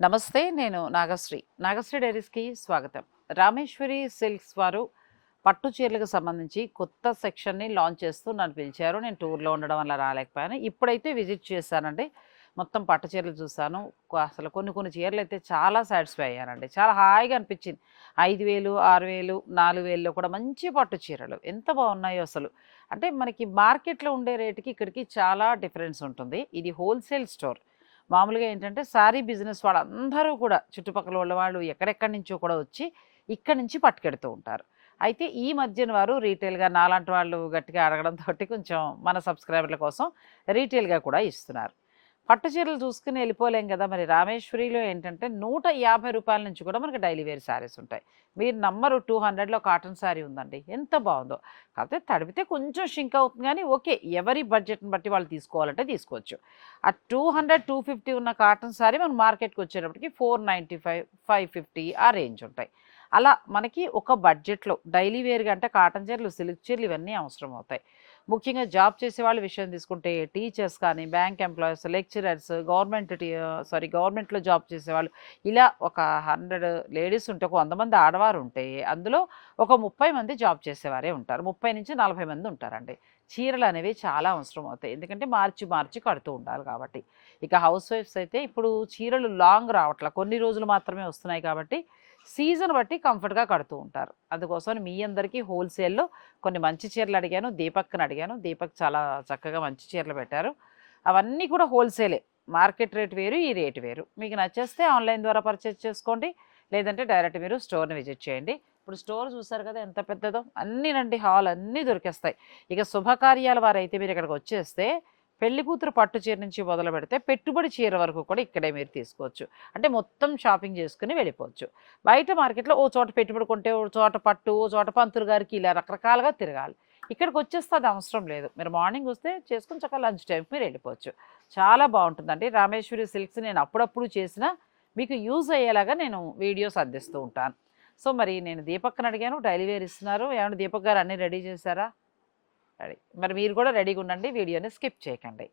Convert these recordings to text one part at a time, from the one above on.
నమస్తే. నేను నాగశ్రీ. నాగశ్రీ డైరీస్‌కి స్వాగతం. రామేశ్వరి సిల్క్స్ వారు పట్టు చీరలకు సంబంధించి కొత్త సెక్షన్‌ని లాంచ్ చేస్తూ నన్ను పిలిచారు. నేను టూర్‌లో ఉండడం వల్ల రాలేకపోయాను. ఇప్పుడైతే విజిట్ చేశానండి. మొత్తం పట్టు చీరలు చూసాను. అసలు కొన్ని కొన్ని చీరలైతే చాలా సాటిస్ఫై అయ్యానండి. చాలా హాయిగా అనిపించింది. 5,000, 6,000, 4,000లో కూడా మంచి పట్టు చీరలు. ఎంత బాగున్నాయో అసలు. అంటే మనకి మార్కెట్‌లో ఉండే రేట్‌కి ఇక్కడికి చాలా డిఫరెన్స్ ఉంటుంది. ఇది హోల్‌సేల్ స్టోర్. మామూలుగా ఏంటంటే శారీ బిజినెస్ వాళ్ళందరూ కూడా చుట్టుపక్కల వాళ్ళు ఎక్కడెక్కడి నుంచో కూడా వచ్చి ఇక్కడి నుంచి పట్టుకెడుతూ ఉంటారు. అయితే ఈ మధ్యన వారు రీటైల్‌గా నాలాంటి వాళ్ళు గట్టిగా అడగడంతోటి కొంచెం మన సబ్స్క్రైబర్ల కోసం రీటైల్‌గా కూడా ఇస్తున్నారు. పట్టు చీరలు చూసుకుని వెళ్ళిపోలేం కదా! మరి రామేశ్వరిలో ఏంటంటే రూ. 150 నుంచి కూడా మనకి డైలీ వేర్ శారీస్ ఉంటాయి. మీరు నమ్మరు, 200లో కాటన్ శారీ ఉందండి. ఎంత బావుందో! కాకపోతే తడిపితే కొంచెం షింక్ అవుతుంది గానీ ఓకే. ఎవరి బడ్జెట్‌ని బట్టి వాళ్ళు తీసుకోవాలంటే తీసుకోవచ్చు. ఆ 200, 250 ఉన్న కాటన్ శారీ మన మార్కెట్‌కి వచ్చేటప్పటికి 495, 550 ఆ రేంజ్ ఉంటాయి. అలా మనకి ఒక బడ్జెట్‌లో డైలీ వేర్‌గా అంటే కాటన్ చీరలు, సిల్క్ చీరలు ఇవన్నీ అవసరం అవుతాయి. ముఖ్యంగా జాబ్ చేసే వాళ్ళ విషయం తీసుకుంటే టీచర్స్ కానీ, బ్యాంక్ ఎంప్లాయీస్, లెక్చరర్స్, గవర్నమెంట్‌లో జాబ్ చేసేవాళ్ళు ఇలా ఒక 100 లేడీస్ ఉంటే, ఒక 100 మంది ఆడవారు ఉంటే, అందులో ఒక 30 మంది జాబ్ చేసేవారే ఉంటారు. 30-40 మంది ఉంటారండి. చీరలనేవి చాలా అవసరం అవుతాయి. ఎందుకంటే మార్చి, మార్చి కడుతూ ఉండాలి కాబట్టి. ఇక హౌస్ వైఫ్స్ అయితే ఇప్పుడు చీరలు లాంగ్ రావట్ల. కొన్ని రోజులు మాత్రమే వస్తున్నాయి కాబట్టి సీజన్ బట్టి కంఫర్ట్‌గా కడుతూ ఉంటారు. అందుకోసమని మీ అందరికీ హోల్‌సేల్‌లో కొన్ని మంచి చీరలు అడిగాను. దీపక్‌ని అడిగాను. దీపక్ చాలా చక్కగా మంచి చీరలు పెట్టారు. అవన్నీ కూడా హోల్‌సేలే. మార్కెట్ రేట్ వేరు, ఈ రేట్ వేరు. మీకు నచ్చేస్తే ఆన్‌లైన్ ద్వారా పర్చేజ్ చేసుకోండి. లేదంటే డైరెక్ట్ మీరు స్టోర్‌ని విజిట్ చేయండి. ఇప్పుడు స్టోర్ చూసారు కదా ఎంత పెద్దదో! అన్నీనండి, హాల్ అన్నీ దొరికేస్తాయి. ఇక శుభకార్యాల వారైతే మీరు ఇక్కడికొచ్చేస్తే పెళ్లి కూతురు పట్టు చీర నుంచి మొదలుపెడితే పెట్టుబడి చీర వరకు కూడా ఇక్కడే మీరు తీసుకోవచ్చు. అంటే మొత్తం షాపింగ్ చేసుకొని వెళ్ళిపోవచ్చు. బయట మార్కెట్‌లో ఓ చోట పెట్టుబడి కొంటే, ఓ చోట పట్టు, ఓ చోట పంతులు గారికి ఇలా రకరకాలుగా తిరగాలి. ఇక్కడికొచ్చేస్తే అది అవసరం లేదు. మీరు మార్నింగ్ వస్తే చేసుకొని చక్కగా లంచ్ టైంకి మీరు వెళ్ళిపోవచ్చు. చాలా బావుంటుందండి. రామేశ్వరి సిల్క్స్ నేను అప్పుడప్పుడు చేసినా మీకు యూజ్ అయ్యేలాగా నేను వీడియోస్ అందిస్తూ ఉంటాను. సో, మరి నేను దీపక్‌ని అడిగాను. డైలీ వేర్ ఇస్తున్నారు. ఏవండీ దీపక్ గారు అన్నీ రెడీ చేశారా? రెడీ. మరి మీరు కూడా రెడీగా ఉండండి. వీడియోని స్కిప్ చేయకండి.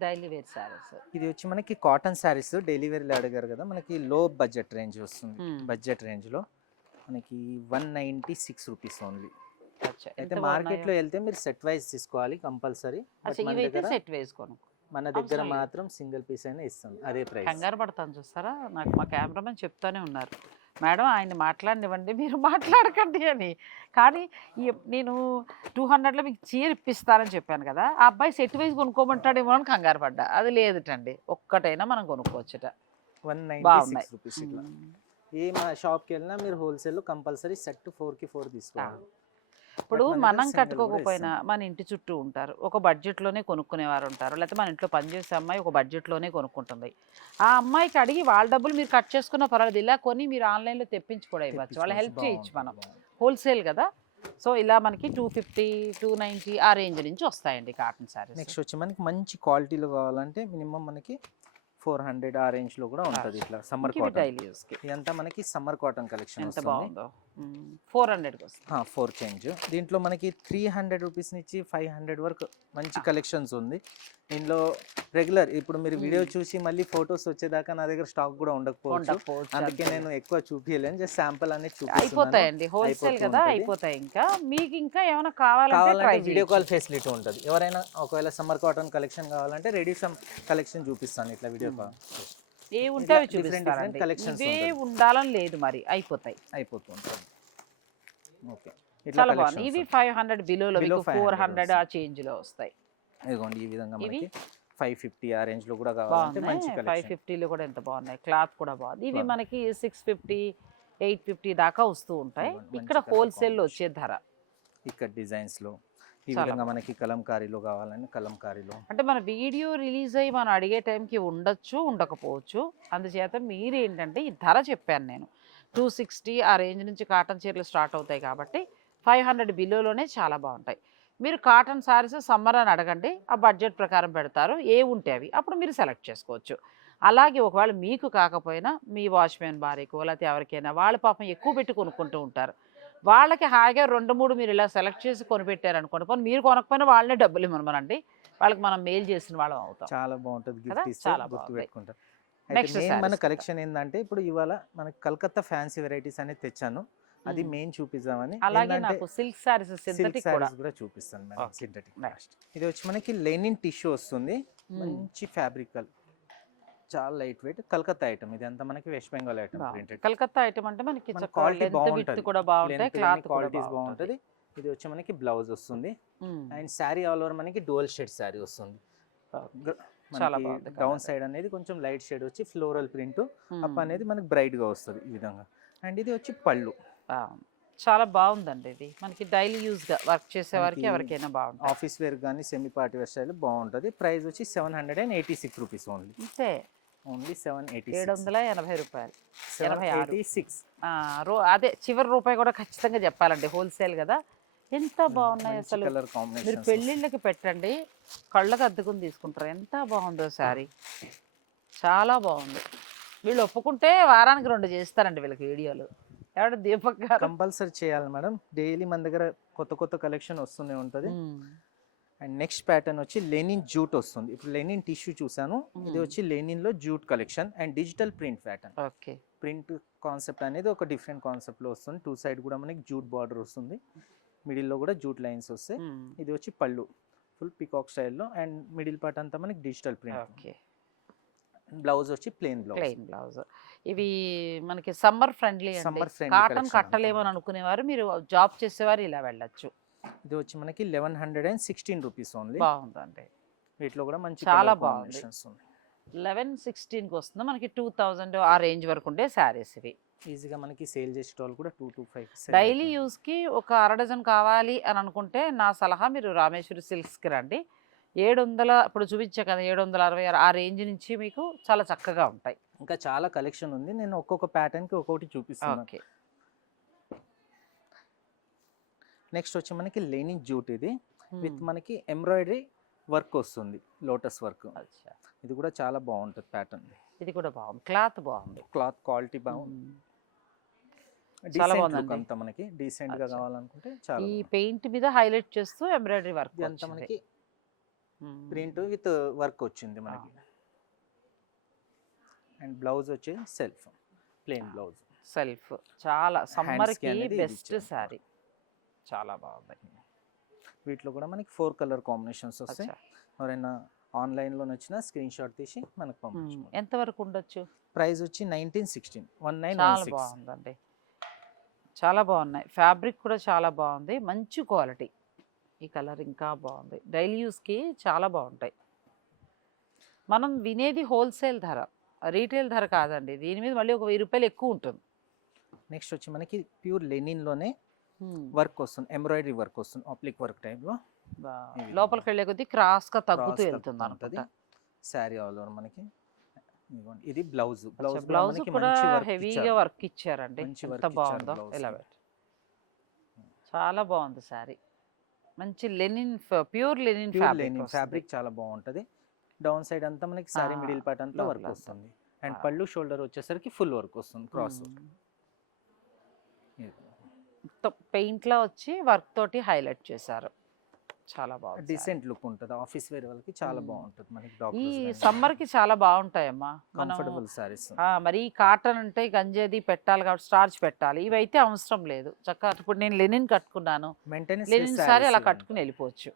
Daily wear saris. ఇది వచ్చి మనకి కాటన్ శారీస్ డైలీ వేర్‌లో అడిగారు కదా! మనకి లో బడ్జెట్ రేంజ్ వస్తుంది. హ్మ్. బడ్జెట్ రేంజ్‌లో మనకి 196 రూపీస్ ఓన్లీ. అచ్చా! అయితే ఎంత బాగున్నాయో. మార్కెట్‌లో వెళ్తే మీరు సెట్ వైస్ తీసుకోవాలి కంపల్సరీ. బట్ అచ్చా! ఇవైతే సెట్ వేసుకోను. మన దగ్గర అవసరం లేదు. మాత్రం సింగిల్ పీస్ అయినా ఇస్తాం. అదే ప్రైస్. కంగారు పడతాను చూస్తారా? నాకు మా కెమెరామెన్ చెప్తానే ఉన్నారు. మేడం ఆయన్ని మాట్లాడనివ్వండి, మీరు మాట్లాడకండి అని. కానీ నేను 200లో మీకు చీర ఇప్పిస్తానని చెప్పాను కదా! ఆ అబ్బాయి సెట్ వైస్ కొనుక్కోమంటాడేమో అని కంగారు పడ్డా. అది లేదుటండి. ఒక్కటైనా మనం కొనుక్కోవచ్చుట. 196 బావున్నాయి. రూపీస్ ఇట్లా. హ్మ్. ఏ మా షాప్‌కెళ్ళినా మీరు హోల్‌సేల్‌లో కంపల్సరీ సెట్ 4కి 4 ఆ! తీసుకోవాలి. ఇప్పుడు బట్ మన దగ్గర మనం సింగిల్ కూడా కట్టుకోకపోయినా ఇస్తాం. మన ఇంటి చుట్టూ ఉంటారు. ఒక బడ్జెట్‌లోనే కొనుక్కునేవారు ఉంటారు. లేకపోతే మన ఇంట్లో పనిచేసే అమ్మాయి ఒక బడ్జెట్‌లోనే కొనుక్కుంటుంది. ఆ అమ్మాయికి అడిగి వాళ్ళ డబ్బులు మీరు కట్ చేసుకున్నా పర్వాలేదు. ఇలా కొని మీరు ఆన్‌లైన్‌లో తెప్పించి కూడా ఇవ్వచ్చు. వాళ్ళ తెప్పించుకోవచ్చు. హెల్ప్ చేయొచ్చు బావుంటది. మనం. బావుంటది. హోల్‌సేల్ గదా! సో, ఇలా మనకి 250, 290 ఆ రేంజ్ నుంచి వస్తాయండి కాటన్ శారీస్. నెక్స్ట్ వచ్చి మనకి మంచి క్వాలిటీలో కావాలంటే మినిమం మనకి 400 ఆ రేంజ్‌లో కూడా ఆ! ఉంటది ఇట్లా ఇంక సమ్మర్ ఇవి కాటన్. డైలీ యూజ్‌కి. ఇదంతా మనకి సమ్మర్ కాటన్ కలెక్షన్ ఎంత వస్తుంది. బావుందో. 400కొస్తుంది. 4 చేంజ్. దీంట్లో మనకి 300 రూపీస్ నుంచి 500 వరకు మంచి ఆ! కలెక్షన్స్ ఉంది. దీనిలో రెగ్యులర్ ఇప్పుడు మీరు వీడియో హ్మ్. చూసి మళ్ళీ ఫోటోస్ వచ్చేదాకా నా దగ్గర స్టాక్ కూడా ఉండకపోవచ్చు. ఉండకపోవచ్చు అందుకే అంతేలే. నేను ఎక్కువ చూపియలేను. జస్ట్ శాంపుల్ అనేది చూపిస్తున్నాను. అయిపోతాయండి. హోల్‌సేల్ అయిపోతూ గదా! ఉంటది. అయిపోతాయి ఇంకా. మీకింకా ఏమైనా కావాలంటే కావాలంటే ట్రై వీడియో చేయొచ్చు. కాల్ ఫెసిలిటీ ఉంటది. ఎవరైనా ఒకవేళ సమ్మర్ కాటన్ కలెక్షన్ కావాలంటే రెడీ సమ్ కలెక్షన్ చూపిస్తాను ఇట్లా వీడియో హ్మ్. కాల్. ఏవుంటే ఇట్లా అవి డిఫరెంట్ డిఫరెంట్ చూపిస్తారండి. కలెక్షన్స్ ఇవే ఉంటది. ఉండాలని లేదు మరి. అయిపోతాయి. అయిపోతూ ఉంటది. ఓకే. ఇట్లా చాలా బాగున్నాయి. కలెక్షన్స్ ఇవి ఉంటాయి. 500 బిలోలో బిలో మీకు 500 400 ఆ వస్తాయి. చేంజ్‌లో వస్తాయి. ఇదిగోండి ఈ విధంగా ఇవి మనకి 550 ఆ రేంజ్‌లో కూడా కావాలంటే బాగున్నాయి. మంచి కలెక్షన్. 550లో కూడా ఎంత బాగున్నాయి. క్లాత్ కూడా బాగుంది. ఇవి బాగుంది. మనకి 650, 850 దాకా వస్తూ ఉంటాయి. ఇదిగోండి ఇక్కడ మంచి కలర్ హోల్‌సేల్‌లో వచ్చే కాంబినేషన్. ధర. ఇక్కడ డిజైన్స్‌లో ఈ చాలా విధంగా బాగుంది. మనకి కలంకారీలో కావాలని కలంకారీలో అంటే మన వీడియో రిలీజ్ అయ్యి మనం అడిగే టైంకి ఉండొచ్చు, ఉండకపోవచ్చు. అందుచేత మీరేంటంటే ఈ ధర చెప్పాను నేను. 260 ఆ రేంజ్ నుంచి కాటన్ చీరలు స్టార్ట్ అవుతాయి కాబట్టి 500 బిలోలోనే చాలా బావుంటాయి. మీరు కాటన్ శారీస్ సమ్మర్ అని అడగండి. ఆ బడ్జెట్ ప్రకారం పెడతారు. ఏవుంటే అవి. అప్పుడు మీరు సెలెక్ట్ చేసుకోవచ్చు. అలాగే ఒకవేళ మీకు కాకపోయినా మీ వాచ్‌మెన్ భార్యకో లేతే ఎవరికైనా వాళ్ళు పాపం ఎక్కువ పెట్టి కొనుక్కుంటూ ఉంటారు. వాళ్ళకి హాయిగా 2, 3 మీరు ఇలా సెలెక్ట్ చేసి కొనిపెట్టారనుకోండి. పోనీ మీరు కొనకపోయినా వాళ్ళనే డబ్బులు ఇవ్వమనండి. వాళ్ళకి మనం మెయిల్ చేసిన వాళ్ళం అవుతాం. చాలా బావుంటది. కదా! గిఫ్ట్ ఇస్తే చాలా బావుంది. గుర్తుపెట్టుకుంటారు. అయితే నెక్స్ట్ మెయిన్ మన సారీస్ కలెక్షన్ ఏంటంటే ఇప్పుడు ఇవాళ మనకి కలకత్తా ఫ్యాన్సీ వెరైటీస్ అనేది తెచ్చాను. అది మెయిన్ చూపిద్దామని. అలాగే ఏంటంటే నాకు సిల్క్ సారీస్ సిల్క్ సింథటిక్ కూడా సారీస్ కూడా చూపిస్తాను madam. Okay. Synthetic Right. Last ఇది వచ్చి మనకి లెనిన్ టిష్యూ వస్తుంది. మంచి ఫ్యాబ్రికల్, చాలా లైట్ వెయిట్ కలకత్తా ఐటమ్. ఇది అంతా మనకి west Bengal item printed. Calcutta item అంటే మనకి మన చక్కగా quality లెంత్ విడ్త్ బాగుంటది. కూడా బాగుంటాయి, క్లాత్ కూడా క్వాలిటీస్ బాగుంటది. బాగుంటది. ఇది వచ్చి మనకి బ్లౌజ్ వస్తుంది అండ్ శారీ ఆల్ ఓవర్ మనకి డువల్ షేడ్ శారీ వస్తుంది. చాలా బాగుంది డౌన్ సైడ్ అనేది కొంచెం లైట్ షేడ్ వచ్చి ఫ్లోరల్ ప్రింట్, అప్ అనేది మనకి బ్రైట్ గా వస్తుంది ఈ విధంగా. అండ్ ఇది వచ్చి పళ్ళు. చాలా బాగుందండి. ఇది మనకి డైలీ యూజ్ గా వర్క్ చేసే వారికి మనకి ఎవరికైనా బాగుంటుంది. ఆఫీస్ వేర్ కానీ సెమీ పార్టీ వేర్ స్టైల్ బాగుంటుంది. ప్రైస్ వచ్చి 786 రూపీస్ ఓన్లీ. అంతే, ఓన్లీ 780 రూపాయలు. 786. అదే చివరి రూపాయి కూడా ఖచ్చితంగా చెప్పాలండి, హోల్సేల్ కదా. ఎంత బాగున్నాయి అసలు. కలర్ మీరు కాంబినేషన్. పెళ్ళిళ్ళకి పెట్టండి, కళ్ళకు అద్దుకుని తీసుకుంటారు. ఎంత బాగుందో శారీ, చాలా బాగుంది. వీళ్ళు ఒప్పుకుంటే వారానికి 2 చేస్తారండి వీళ్ళకి వీడియోలు. ఎవడ దీపక్ గారు కంపల్సరీ చేయాలి మేడం. డైలీ మన దగ్గర కొత్త కొత్త కలెక్షన్ వస్తూనే ఉంటుంది. అండ్ నెక్స్ట్ ప్యాటర్న్ వచ్చి లెనిన్ జూట్ వస్తుంది. ఇప్పుడు లెనిన్ టిష్యూ చూసాను, ఇది వచ్చి లెనిన్ లో jute collection and digital print pattern. Okay, print concept అనేది ఒక డిఫరెంట్ కాన్సెప్ట్ లో వస్తుంది. 2 సైడ్ కూడా మనకి జూట్ బార్డర్ వస్తుంది, మిడిల్ లో కూడా జూట్ లైన్స్ వస్తాయి. ఇది వచ్చి పళ్ళు ఫుల్ పికాక్ స్టైల్లో అండ్ మిడిల్ పార్ట్ అంతా మనకి డిజిటల్ ప్రింట్. ఓకే. బ్లౌజ్ వచ్చి ప్లెయిన్ బ్లౌజ్. ఇవి మనకి summer friendly, Summer friendly cotton collection కట్టలేమని అనుకునేవారు, మీరు జాబ్ చేసేవారు ఇలా వెళ్ళొచ్చు. ఇది వచ్చి మనకి 1116 రూపీస్ ఓన్లీ. బాగుందండి, వీటిలో కూడా మంచి చాలా colour బాగుంది. combinations ఉన్నాయి. 1116కి వస్తుంది మనకి. 2000 ఆ రేంజ్ వరకు ఉండే శారీస్ ఇవి. ఈజీగా మనకి సేల్ చేసే వాళ్ళు కూడా 225 డైలీ యూస్కి ఒక అరడజన్ కావాలి అని అనుకుంటే నా సలహా మీరు రామేశ్వరి సిల్క్స్కి రండి. 700 ఇప్పుడు చూపించా కదా, 766 ఆ రేంజ్ నుంచి మీకు చాలా చక్కగా ఉంటాయి. ఇంకా చాలా కలెక్షన్ ఉంది. నేను ఒక్కొక్క ప్యాటర్న్ కి ఒక్కొక్కటి చూపిస్తాను. ఓకే. నెక్స్ట్ వచ్చి మనకి లెనిన్ జూట్, ఇది విత్ మనకి ఎంబ్రాయిడరీ వర్క్ వస్తుంది, లోటస్ వర్క్. ఇది కూడా చాలా బాగుంటుంది ప్యాటర్న్. ఇది కూడా బాగుంది, క్లాత్ బాగుంది, క్లాత్ క్వాలిటీ బాగుంది. చాలా Decent బాగుందండి. look అంతా మనకి డీసెంట్ గా కావాలనుకుంటే చాలా ఈ పెయింట్ మీద హైలైట్ చేస్తూ ఎంబ్రాయిడరీ వర్క్ అంతా మనకి ప్రింట్ విత్ వర్క్ వచ్చింది మనకి. అండ్ బ్లౌజ్ వచ్చి సెల్ఫ్ ప్లెయిన్ బ్లౌజ్. సెల్ఫ్ చాలా సమ్మర్ కి అనేది ఇది బెస్ట్ ఇచ్చారు. శారీ, చాలా బాగుంది. వీటిలో కూడా మనకి 4 కలర్ కాంబినేషన్స్ వస్తాయి. అచ్చా. ఎవరైనా ఆన్లైన్ లో నచ్చినా స్క్రీన్ షాట్ తీసి మనకు పంపించు. ఎంత వరకు ఉండొచ్చు? ప్రైస్ వచ్చి 1916 చాలా 1916. బాగుందండి, చాలా బాగున్నాయి. ఫ్యాబ్రిక్ కూడా చాలా బాగుంది, మంచి క్వాలిటీ. ఈ కలర్ ఇంకా బాగుంది. డైలీ యూస్కి చాలా బాగుంటాయి. మనం వినేది హోల్సేల్ ధర, రీటైల్ ధర కాదండి. దీని మీద మళ్ళీ ఒక 1000 రూపాయలు ఎక్కువ ఉంటుంది. నెక్స్ట్ వచ్చి మనకి ప్యూర్ లెనిన్ లోనే వర్క్ వస్తుంది, ఎంబ్రాయిడరీ వర్క్ వస్తుంది, ఆప్లిక్ వర్క్ టైప్ లో. లోపలికి వెళ్ళే కొద్దీ క్రాస్గా తగ్గుతూ వెళ్తుంది ఉంటుంది. శారీ ఆల్ ఓవర్ మనకి. ఇదిగోండి, ఇది బ్లౌజ్. బ్లౌజ్ కూడా హెవీగా వర్క్ ఇచ్చారండి. మంచి ఎంత work ఇచ్చారు బాగుందో. blouse ఇలా కి. పెట్టు, చాలా బాగుంది శారీ. మంచి linen, pure linen linen fabric చాలా బాగుంటది. డౌన్ సైడ్ అంతా మనకి శారీ మిడిల్ పార్ట్ అంతా వర్క్ లోపల వస్తుంది. అండ్ పళ్ళు షోల్డర్ వచ్చేసరికి ఫుల్ వర్క్ వస్తుంది, క్రాస్. పెయింట్ లో వచ్చి వర్క్ తోటి హైలైట్ చేశారు. చాలా బాగుంది. డిసెంట్ లుక్ ఉంటుంది. ఆఫీస్ వేర్ వాళ్ళకి చాలా బాగుంటుంది మనకి. ఈ సమ్మర్ కి చాలా బాగుంటాయమ్మా. కంఫర్టబుల్ సారీస్. మరి కాటన్ అంటే గంజేది పెట్టాలి కాబట్టి స్టార్చ్ పెట్టాలి, ఇవైతే అవసరం లేదు. చక్కగా ఇప్పుడు నేను లెనిన్ కట్టుకున్నాను, లెనిన్ సారీ అలా కట్టుకుని వెళ్ళిపోవచ్చు.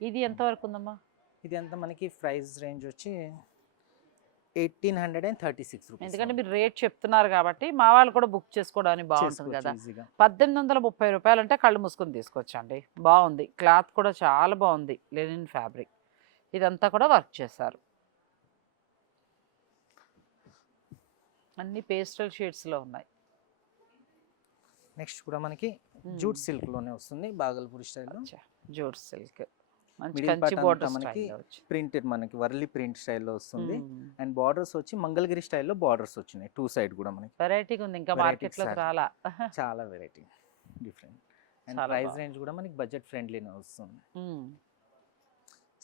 ఇది ఎంత వరకు ఉందమ్మా? ఇది అంతా మనకి ప్రైస్ రేంజ్ వచ్చి 1836 రూపీస్. ఎందుకంటే మీరు రేట్ చెప్తున్నారు కాబట్టి మా వాళ్ళు కూడా బుక్ చేసుకోవడానికి బాగుంటుంది కదా. 1830 రూపాయలు అంటే కళ్ళు మూసుకొని తీసుకోవచ్చండి. బాగుంది, క్లాత్ కూడా చాలా బాగుంది, లెనిన్ ఫ్యాబ్రిక్. ఇదంతా కూడా వర్క్ చేశారు. అన్ని పేస్టల్ షేడ్స్లో ఉన్నాయి. నెక్స్ట్ కూడా మనకి జూట్ సిల్క్ లోనే వస్తుంది, బాగల్పూర్ స్టైల్లో. జూట్ సిల్క్ మంచి మిడిల్ కంచి పార్ట్ బోర్డర్ అంతా మనకి స్టైల్లో వచ్చి. ప్రింటెడ్, మనకి వర్లీ ప్రింట్ స్టైల్లో వస్తుంది. మ్మ్. అండ్ బార్డర్స్ వచ్చి మంగళగిరి స్టైల్లో బార్డర్స్ వచ్చినాయి 2 సైడ్ కూడా మనకి. వెరైటీగా ఉంది, ఇంకా Variety మార్కెట్లోకి saree. రాలా. చాలా వెరైటీ డిఫరెంట్. అండ్ చాలా ప్రైస్ బాగుంది. రేంజ్ కూడా మనకి బడ్జెట్ ఫ్రెండ్లీనే వస్తుంది. మ్మ్.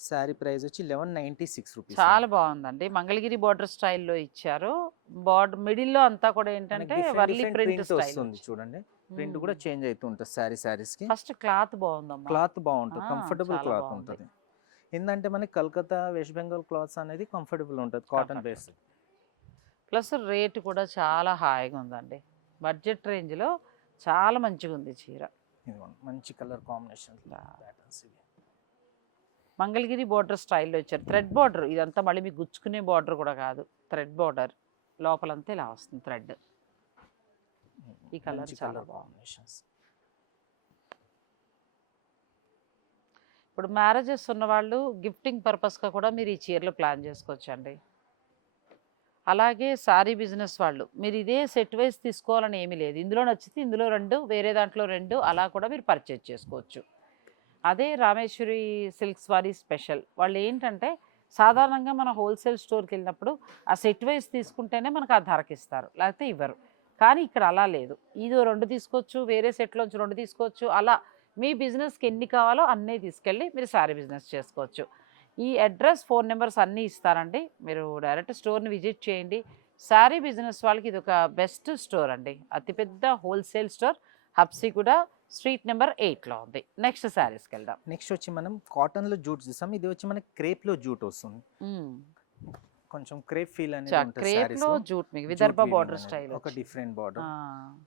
శారీ ప్రైస్ వచ్చి 1196 రూపీస్. చాలా బాగుందండి. మంగళగిరి బోర్డర్ స్టైల్లో ఇచ్చారు. బార్డర్ మిడిల్లో అంతా కూడా ఏంటంటే వర్లీ ప్రింట్ స్టైల్ వస్తుంది చూడండి. ప్రింట్ కూడా చేంజ్ అవుతూ ఉంటుంది సారీస్ కి. ఫస్ట్ క్లాత్ బాగుందమ్మా. క్లాత్ బాగుంటుంది, ఆ, కంఫర్టబుల్ చాలా క్లాత్ బాగుంది. ఉంటుంది. ఏంటంటే మనకి కలకత్తా వెస్ట్ బెంగాల్ క్లాత్స్ అనేది కంఫర్టబుల్ ఉంటుంది, కాటన్ బేస్. ప్లస్ రేట్ కూడా చాలా హాయిగా ఉందండి. బడ్జెట్ రేంజ్‌లో చాలా మంచిగుంది చీర. ఇదిగోండి మంచి కలర్ కాంబినేషన్ ప్యాటర్న్స్ ఇవి. మంగళగిరి బోర్డర్ స్టైల్‌లో ఇచ్చారు. థ్రెడ్ బోర్డర్ ఇదంతా మళ్ళీ మీకు గుచ్చుకునే బోర్డర్ కూడా కాదు. Thread border. లోపలంతా ఇలా వస్తుంది థ్రెడ్. ఈ కలర్ మంచి చాలా కలర్ బాగుంది. కాంబినేషన్స్. ఇప్పుడు మ్యారేజెస్ ఉన్నవాళ్ళు గిఫ్టింగ్ పర్పస్‌గా కూడా మీరు ఈ చీరలు ప్లాన్ చేసుకోవచ్చండి. అలాగే సారీ బిజినెస్ వాళ్ళు మీరు ఇదే సెట్ వైస్ తీసుకోవాలని ఏమీ లేదు. ఇందులో నచ్చితే ఇందులో 2 వేరే దాంట్లో 2 అలా కూడా మీరు పర్చేజ్ చేసుకోవచ్చు. అదే రామేశ్వరి సిల్క్స్ వారి స్పెషల్. వాళ్ళు ఏంటంటే సాధారణంగా మనం హోల్సేల్ స్టోర్‌కి వెళ్ళినప్పుడు ఆ సెట్ వైస్ తీసుకుంటేనే మనకు ఆ ధరకిస్తారు. లేకపోతే ఇవ్వరు. కానీ ఇక్కడ అలా లేదు. ఇదో 2 తీసుకోవచ్చు, వేరే సెట్‌లోంచి 2 తీసుకోవచ్చు. అలా మీ బిజినెస్‌కి ఎన్ని కావాలో అన్నీ తీసుకెళ్ళి మీరు సారీ బిజినెస్ చేసుకోవచ్చు. ఈ అడ్రస్, ఫోన్ నెంబర్స్ అన్నీ ఇస్తానండి. మీరు డైరెక్ట్ స్టోర్‌ని విజిట్ చేయండి. శారీ బిజినెస్ వాళ్ళకి ఇదొక బెస్ట్ స్టోర్ అండి. అతిపెద్ద wholesale store Habsiguda street number 8లో ఉంది. నెక్స్ట్ శారీస్‌కెళ్దాం. నెక్స్ట్ వచ్చి మనం కాటన్‌లో జూట్ చూసాం. ఇది వచ్చి మనకి క్రేప్‌లో జూట్ వస్తుంది. కొంచెం క్రేప్ ఫీల్ అనేది ఉంటుంది క్రేప్‌లో సారీస్‌లో. జూట్ మీకు జూట్ విదర్భ వీవింగ్ బోర్డర్ అనేది స్టైల్ ఒక డిఫరెంట్ బార్డర్.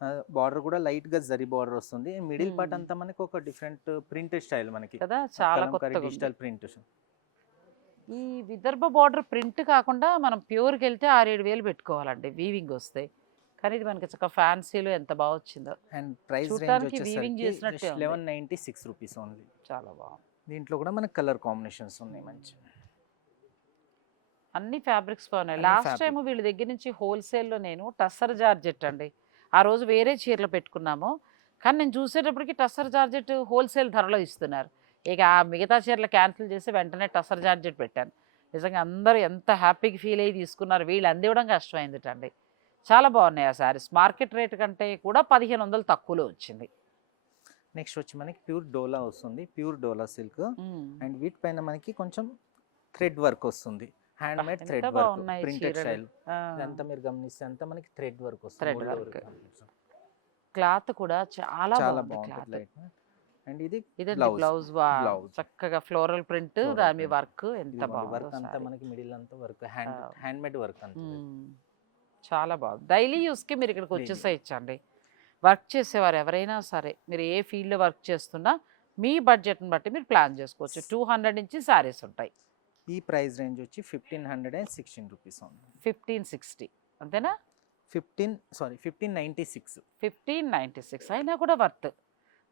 ఆ! బార్డర్ కూడా లైట్ గా జరీ బార్డర్ వస్తుంది. మిడిల్ పార్ట్ అంతా మనకి ఒక డిఫరెంట్ ప్రింటెడ్ స్టైల్ మనకి. కదా చాలా కలంకారీ కొత్తగా ఉంది. Digital print. ఈ విదర్భ బోర్డర్ ప్రింట్ కాకుండా మనం ప్యూర్‌కి వెళ్తే 6-7 వేలు పెట్టుకోవాలండి వీవింగ్ వస్తే. కానీ ఇది మనకి చక్కగా ఫ్యాన్సీలో ఎంత బాగా వచ్చిందో. అండ్ ప్రైస్ రేంజ్ చూడటానికి వీవింగ్ వచ్చేసరికి చేసినట్టే జస్ట్ ఉంది. 1196 రూపీస్ ఓన్లీ. చాలా బాగుంది. దీంట్లో కూడా మనకి కలర్ కాంబినేషన్స్ ఉన్నాయి మంచి. అన్ని ఫ్యాబ్రిక్స్ బాగున్నాయి. అన్ని లాస్ట్ fabric. టైం వీళ్ళ దగ్గర నుంచి హోల్సేల్‌లో నేను టస్సర్ జార్జెట్ అండి. ఆ రోజు వేరే చీరలు పెట్టుకున్నాము. కానీ నేను చూసేటప్పటికి టస్సర్ జార్జెట్ హోల్సేల్ ధరలో ఇస్తున్నారు. ఇక ఆ మిగతా చీరలు క్యాన్సిల్ చేసి వెంటనే టస్సర్ జార్జెట్ పెట్టాను. నిజంగా అందరూ ఎంత హ్యాపీగా ఫీల్ అయ్యి తీసుకున్నారు. వీళ్ళు అందివ్వడం కష్టమైందిటండి. చాలా బాగున్నాయి ఆ శారీస్. మార్కెట్ రేట్ కంటే కూడా 1500 తక్కువలో వచ్చింది. నెక్స్ట్ వచ్చి మనకి ప్యూర్ డోలా వస్తుంది. Pure dola silk. అండ్ వీటిపైన మనకి కొంచెం థ్రెడ్ వర్క్ వస్తుంది. హ్యాండ్ మేడ్ ఎంత థ్రెడ్ వర్క్, బాగున్నాయి ప్రింటెడ్ చీరలు. స్టైల్. ఆ, ఇదంతా మీరు గమనిస్తే అంతా మనకి థ్రెడ్ వర్క్ వస్తుంది. Thread Gold work. work. Cloth కూడా చాలా చాలా బాగుంది బాగుంటుంది క్లాత్. లైట్. అండ్ ఇది ఇదండి బ్లౌజ్. బ్లౌజ్ బ్లౌజ్ చక్కగా ఫ్లోరల్ ప్రింట్ Floral దాని మీద print. వర్క్ ఎంత బాగుందో వర్క్ అంతా సారీ. మనకి మిడిల్ అంతా వర్క్ ఆ. హ్యాండ్ మేడ్ వర్క్ అంతా. చాలా బాగుంది. డైలీ యూస్కి మీరు ఇక్కడికి Daily. వచ్చేసేయచ్చండి. వర్క్ చేసేవారు ఎవరైనా సరే మీరు ఏ ఫీల్డ్లో వర్క్ చేస్తున్నా మీ బడ్జెట్ని బట్టి మీరు ప్లాన్ చేసుకోవచ్చు. 200 నుంచి శారీస్ ఉంటాయి. ఈ ప్రైస్ రేంజ్ వచ్చి 1516 రూపీస్ ఉంది. 1560 అంతేనా? 1596. 1596 అయినా కూడా వర్త్.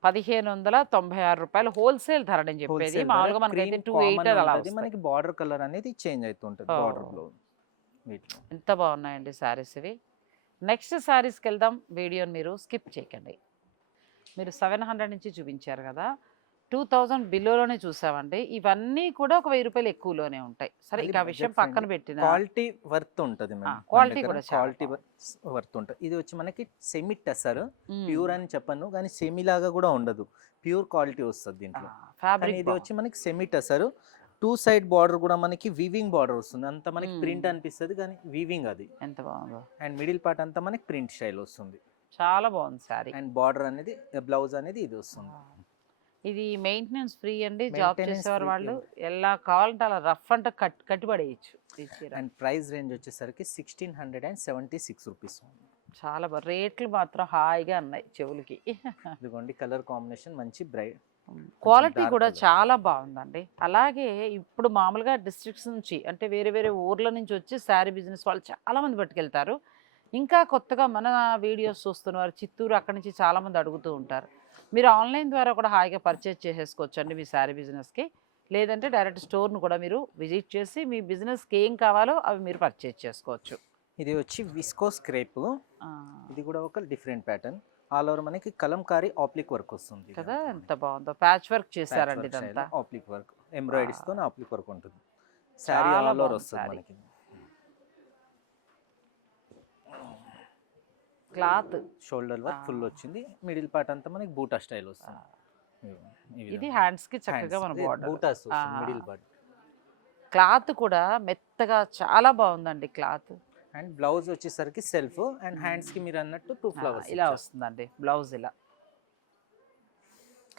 1596 రూపాయలు హోల్సేల్ ధర నేను చెప్పేది. Wholesale మామూలుగా ధర. మనకైతే Cream 280 common అలా ఉంటది. వస్తాయి. మనకి బార్డర్ కలర్ అనేది చేంజ్ అవుతుంటది Oh. బార్డర్ లో వీటిలో. ఎంత బాగున్నాయండి శారీస్ ఇవి. నెక్స్ట్ శారీస్కి వెళ్దాం. వీడియోని మీరు స్కిప్ చేయకండి. మీరు 700 నుంచి చూపించారు కదా, 2000 బిలోలోనే చూసామండి. ఇవన్నీ కూడా ఒక 1000 రూపాయలు ఎక్కువలోనే ఉంటాయి. సరే అది ఇక ఆ విషయం budget పక్కన friendly. పెట్టిన క్వాలిటీ వర్త్ ఉంటది మేడం. quality కూడా చాలా క్వాలిటీ బాగుంది. వర్త్ ఉంటది. ఇది వచ్చి మనకి సెమీ టసర్. మ్మ్. ప్యూర్ అని చెప్పను కానీ సెమీ లాగా కూడా ఉండదు. ప్యూర్ క్వాలిటీ వస్తుంది దీంట్లో. కానీ ఫ్యాబ్రిక్ ఇది వచ్చి మనకి సెమీ టసర్. 2 సైడ్ బార్డర్ కూడా మనకి వీవింగ్ బార్డర్ వస్తుంది. అంతా మనకి మ్మ్. ప్రింట్ అనిపిస్తుంది కానీ వీవింగ్ అది. ఎంత బాగుందో. అండ్ మిడిల్ పార్ట్ అంతా మనకి ప్రింట్ స్టైల్ వస్తుంది. చాలా బాగుంది శారీ. అండ్ బార్డర్ అనేది బ్లౌజ్ అనేది ఇది వస్తుంది. ఇది మెయింటెనెన్స్ ఫ్రీ అండి. జాబ్ Maintenance చేసేవారు free. వాళ్ళు ఎలా కావాలంటే అలా రఫ్ అంటే కట్టిపడేయచ్చు ఈ చీర. అండ్ ప్రైస్ రేంజ్ వచ్చేసరికి 1676 రూపీస్. చాలా బాగా రేట్లు మాత్రం హాయిగా ఉన్నాయి చెవులకి. ఇదిగోండి కలర్ కాంబినేషన్ మంచి బ్రైట్. క్వాలిటీ dark కూడా colour. చాలా బాగుందండి. అలాగే ఇప్పుడు మామూలుగా డిస్ట్రిక్ట్స్ నుంచి అంటే వేరే వేరే ఊర్ల నుంచి వచ్చి శారీ బిజినెస్ వాళ్ళు చాలామంది పట్టుకెళ్తారు. ఇంకా కొత్తగా మన వీడియోస్ చూస్తున్నవారు చిత్తూరు అక్కడి నుంచి చాలామంది అడుగుతూ ఉంటారు. మీరు ఆన్లైన్ ద్వారా కూడా హాయిగా పర్చేజ్ చేసేసుకోవచ్చు అండి మీ శారీ బిజినెస్కి. లేదంటే డైరెక్ట్ స్టోర్ను కూడా మీరు విజిట్ చేసి మీ బిజినెస్కి ఏం కావాలో అవి మీరు పర్చేజ్ చేసుకోవచ్చు. ఇది వచ్చి విస్కోస్ క్రేప్. ఆ, ఇది కూడా ఒక డిఫరెంట్ ప్యాటర్న్. ఆల్ ఓవర్ మనకి కలంకారీ ఆప్లిక్ వర్క్ వస్తుంది. కదా ఎంత బాగుందో. ప్యాచ్ వర్క్ చేశారండి ఇదంతా. ఆప్లిక్ వర్క్ ఎంబ్రాయిడరీస్ తో ఆప్లిక్ వర్క్ ఉంటుంది. సారీ చాలా ఆల్ ఓవర్ బాగుంది వస్తుంది saree. మనకి. క్లాత్ షోల్డర్ వర్క్ ఫుల్ వచ్చింది. మిడిల్ పార్ట్ అంతా మనకి బూటా స్టైల్ వస్తుంది. ఇది హ్యాండ్స్కి చక్కగా మన బార్డర్. బూటాస్ ఆ. Middle part. క్లాత్ కూడా మెత్తగా చాలా బాగుందండి క్లాత్. అండ్ బ్లౌజ్ వచ్చేసరికి సెల్ఫ్ అండ్ హ్యాండ్స్ కి మీరు అన్నట్టు 2 ఫ్లవర్స్ ఇలా వస్తుందండి బ్లౌజ్ ఇలా.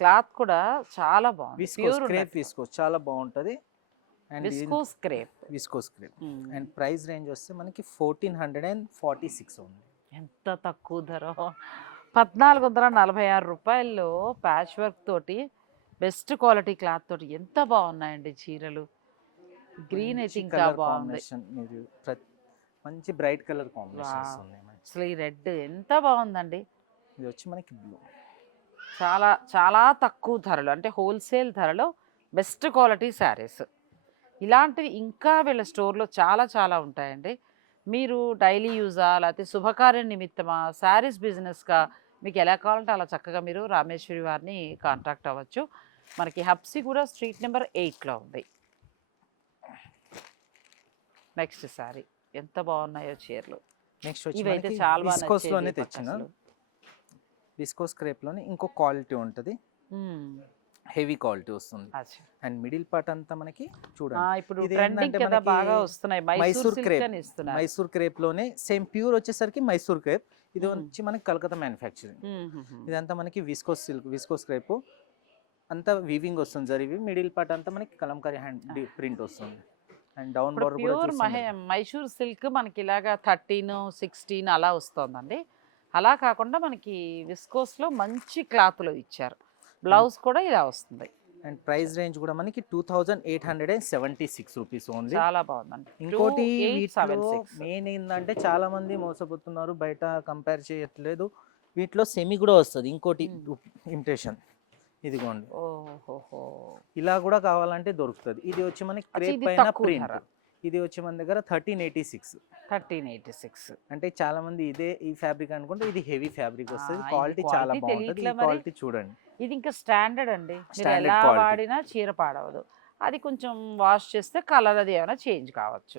క్లాత్ కూడా చాలా బాగుంది. విస్కోస్ ప్యూర్ క్రేప్ విస్కోస్ చాలా బాగుంటది. And viscose crepe. Viscose crepe. And price range వస్తే మనకి 1446 ఉంది. ఎంత తక్కువ ధర, 1446 రూపాయల్లో ప్యాచ్ వర్క్ తోటి బెస్ట్ క్వాలిటీ క్లాత్ తోటి ఎంత బాగున్నాయండి చీరలు. గ్రీన్ అయితే ఇంకా బాగుంది, మీరు మంచి బ్రైట్ కలర్ కాంబినేషన్స్ ఉన్నాయి. అసలు ఈ రెడ్ ఎంత బాగుందండి. ఇది వచ్చి మనకి బ్లూ. చాలా చాలా తక్కువ ధరలు, అంటే హోల్సేల్ ధరలో బెస్ట్ క్వాలిటీ శారీస్. ఇలాంటివి ఇంకా వీళ్ళ స్టోర్లో చాలా చాలా ఉంటాయండి. మీరు డైలీ యూజా లేకపోతే శుభకార్య నిమిత్తమా, శారీస్ బిజినెస్గా, మీకు ఎలా కావాలంటే అలా చక్కగా మీరు రామేశ్వరి వారిని కాంటాక్ట్ అవ్వచ్చు. మనకి హబ్సి కూడా స్ట్రీట్ నెంబర్ 8లో ఉంది. నెక్స్ట్ శారీ ఎంత బాగున్నాయో చీరలు. నెక్స్ట్ ఇవైతే వచ్చి చాలా విస్కోస్ లోనే తెచ్చిన విస్కోస్ క్రేప్ లోనే ఇంకో క్వాలిటీ ఉంటుంది, హెవీ క్వాలిటీ వస్తుంది. అండ్ మిడిల్ పార్ట్ అంతా మనకి చూడండి, ఇప్పుడు ఇది ట్రెండింగ్ ఏంటంటే కదా మనకి బాగా వస్తున్నాయి, మైసూర్ క్రేప్. ఇస్తున్నారు. మైసూర్ క్రేప్ లోనే సేమ్ ప్యూర్ వచ్చేసరికి మైసూర్ క్రేప్. ఇది వచ్చి మనకి కలకత్తా మ్యానుఫ్యాక్చరింగ్. ఇదంతా మనకి విస్కోస్ సిల్క్, విస్కోస్ క్రేప్ అంతా వీవింగ్ వస్తుంది జరిగి. మిడిల్ పార్ట్ అంతా మనకి కలంకారీ హ్యాండ్ ప్రింట్ వస్తుంది. And down border pure Mysore silk మనకి ఇలాగా 13, 16 అలా వస్తుందండి. అలా కాకుండా మనకి విస్కోస్ లో మంచి క్లాత్ లో ఇచ్చారు. బ్లౌజ్ కూడా ఇలా వస్తుంది. అండ్ ప్రైస్ రేంజ్ కూడా మనకి 2876 రూపీస్ ఓన్లీ. చాలా బాగుందండి. ఇంకోటి మెయిన్ ఏంటంటే చాలా మంది మోసపోతున్నారు, బయట కంపేర్ చేయట్లేదు. వీటిలో సెమీ కూడా వస్తుంది ఇంకోటి ఇమిటేషన్. ఇదిగోండి, ఓహో, ఇలా కూడా కావాలంటే దొరుకుతుంది. ఇది వచ్చి మనకి క్రేప్ పైన ప్రింట్. ఇది వచ్చి మన దగ్గర 1386. అంటే చాలా మంది ఈ ఫ్యాబ్రిక్ అనుకుంటే ఇది హెవీ ఫ్యాబ్రిక్ వస్తుంది. క్వాలిటీ చాలా బాగుంటుంది. ఈ క్వాలిటీ చూడండి, ఇది ఇంకా స్టాండర్డ్ అండి. మీరు ఎలా వాడినా చీర పాడవదు. అది కొంచెం వాష్ చేస్తే కలర్ అది ఏమైనా చేంజ్ కావచ్చు.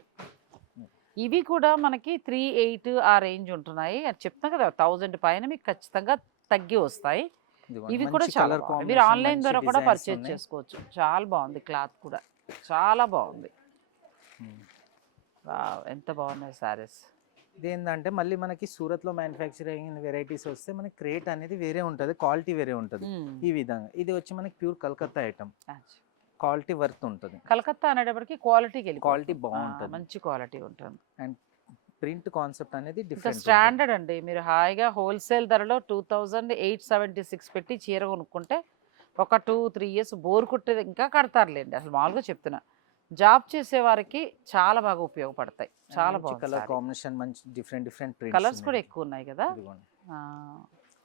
ఇవి కూడా మనకి 38 ఆ రేంజ్ ఉంటున్నాయి. అది చెప్తాం కదా, 1000 పైన మీకు ఖచ్చితంగా తగ్గి వస్తాయి. ఇవి కూడా చాలా బాగుంది. మీరు ఆన్లైన్ ద్వారా కూడా పర్చేజ్ చేసుకోవచ్చు. చాలా బాగుంది, క్లాత్ కూడా చాలా బాగుంది. ఎంత బాగున్నాయి సారీస్. ఇదేంటంటే మళ్ళీ మనకి సూరత్లో మ్యానుఫ్యాక్చర్ అయిన వెరైటీస్ వస్తే మనకి రేట్ అనేది వేరే ఉంటుంది, క్వాలిటీ వేరే ఉంటుంది. ఈ విధంగా ఇది వచ్చి మనకి pure Calcutta item, quality worth ఉంటుంది. కలకత్తా అనేటప్పటికి క్వాలిటీ బాగుంటుంది, మంచి క్వాలిటీ ఉంటుంది. అండ్ ప్రింట్ కాన్సెప్ట్ అనేది డిఫరెంట్ స్టాండర్డ్ అండి. మీరు హాయిగా హోల్సేల్ ధరలో 2876 పెట్టి చీర కొనుక్కుంటే ఒక 2-3 ఇయర్స్ బోర్ కుట్టేది ఇంకా కడతారులేండి. అసలు మామూలుగా చెప్తున్నా, జాబ్ చేసే వారికి చాలా బాగా ఉపయోగపడతాయి. చాలా బాగుంది కలర్ కాంబినేషన్, మంచి డిఫరెంట్ ప్రింట్స్, కలర్స్ కూడా ఎక్కువ ఉన్నాయి కదా.